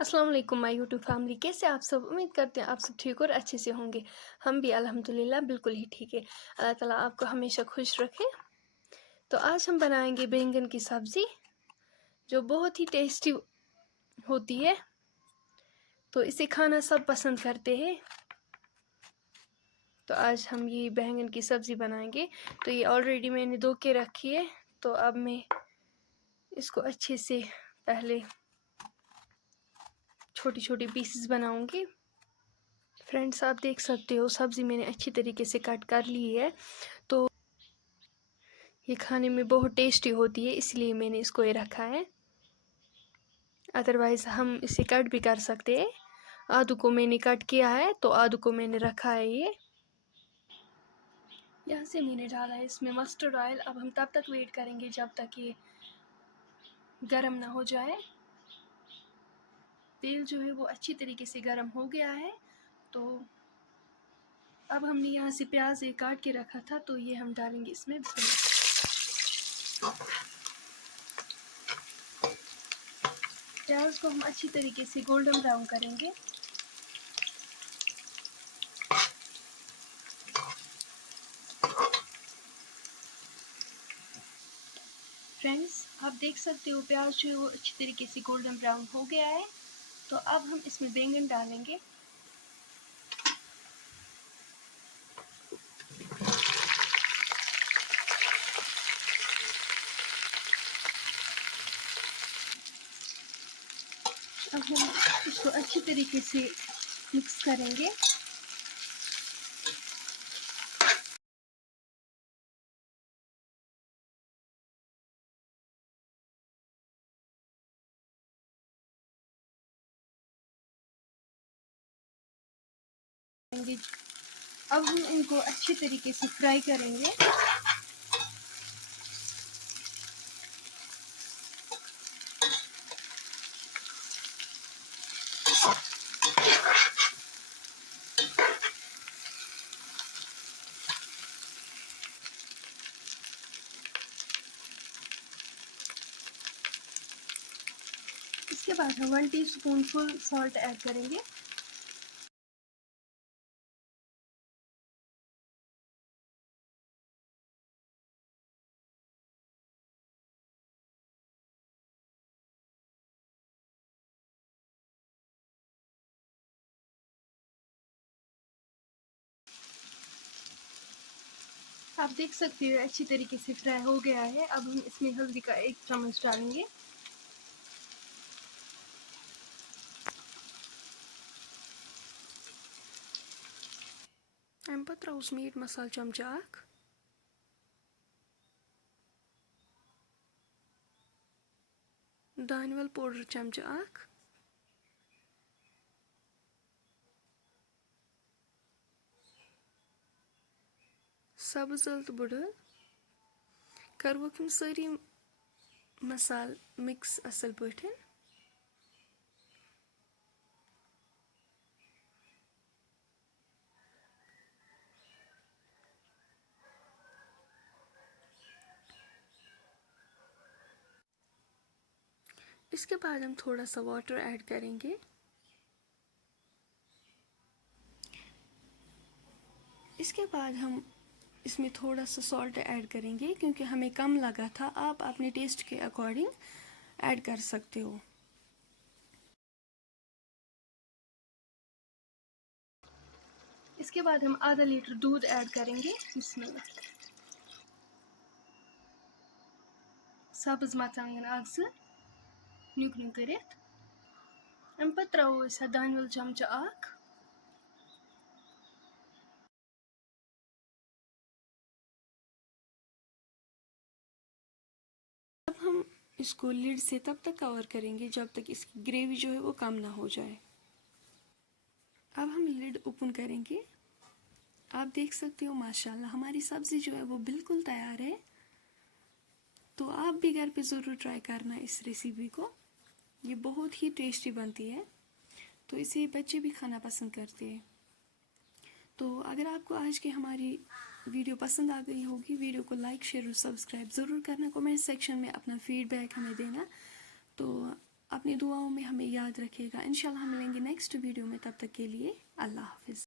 अस्सलाम वालेकुम my YouTube family. कैसे आप सब? उम्मीद करते हैं आप सब ठीक और अच्छे से होंगे। हम भी अल्हम्दुलिल्लाह बिल्कुल ही ठीक है। अल्लाह ताला आपको हमेशा खुश रखे। तो आज हम बनाएंगे बैंगन की सब्ज़ी जो बहुत ही टेस्टी होती है। तो इसे खाना सब पसंद करते हैं। तो आज हम ये बैंगन की सब्ज़ी बनाएंगे। तो ये ऑलरेडी मैंने धो के रखी है। तो अब मैं इसको अच्छे से पहले छोटी छोटी पीसेस बनाऊंगी। फ्रेंड्स, आप देख सकते हो सब्ज़ी मैंने अच्छी तरीके से कट कर ली है। तो ये खाने में बहुत टेस्टी होती है, इसलिए मैंने इसको ये रखा है। अदरवाइज़ हम इसे कट भी कर सकते हैं। आलू को मैंने कट किया है, तो आलू को मैंने रखा है। ये यहाँ से मैंने डाला है इसमें मस्टर्ड ऑयल। अब हम तब तक वेट करेंगे जब तक ये गरम ना हो जाए। तेल जो है वो अच्छी तरीके से गरम हो गया है। तो अब हमने यहाँ से प्याज ये काट के रखा था, तो ये हम डालेंगे इसमें। प्याज को हम अच्छी तरीके से गोल्डन ब्राउन करेंगे। फ्रेंड्स, आप देख सकते हो प्याज जो है वो अच्छी तरीके से गोल्डन ब्राउन हो गया है। तो अब हम इसमें बैंगन डालेंगे। अब हम इसको अच्छी तरीके से मिक्स करेंगे। अब हम इनको अच्छी तरीके से फ्राई करेंगे। इसके बाद हम 1 टीस्पून फुल सॉल्ट ऐड करेंगे। आप देख सकते हो अच्छी तरीके से फ्राई हो गया है। अब हम इसमें हल्दी का 1 चम्मच डालेंगे। अम पत त्राउस मीट मसाला चमचा अख, दानवल पाउडर चमचा अख, सब्ज अल बुड़ करवोक सारी मसाल मिक्स असल पठन। इसके बाद हम थोड़ा सा वाटर ऐड करेंगे। इसके बाद हम इसमें थोड़ा सा सॉल्ट ऐड करेंगे, क्योंकि हमें कम लगा था। आप अपने टेस्ट के अकॉर्डिंग ऐड कर सकते हो। इसके बाद हम आधा लीटर दूध ऐड करेंगे इसमें। सब्ज मर्चांगन अख न्यूक न्यूक करित। अम पत त्रो दानवल चमचा अख। अब हम इसको लिड से तब तक कवर करेंगे जब तक इसकी ग्रेवी जो है वो कम ना हो जाए। अब हम लिड ओपन करेंगे। आप देख सकते हो माशाल्लाह हमारी सब्ज़ी जो है वो बिल्कुल तैयार है। तो आप भी घर पे ज़रूर ट्राई करना इस रेसिपी को। ये बहुत ही टेस्टी बनती है। तो इसे बच्चे भी खाना पसंद करते हैं। तो अगर आपको आज की हमारी वीडियो पसंद आ गई होगी, वीडियो को लाइक शेयर और सब्सक्राइब ज़रूर करना। कमेंट सेक्शन में अपना फीडबैक हमें देना। तो अपनी दुआओं में हमें याद रखिएगा। इंशाल्लाह हम मिलेंगे नेक्स्ट वीडियो में, तब तक के लिए अल्लाह हाफिज़।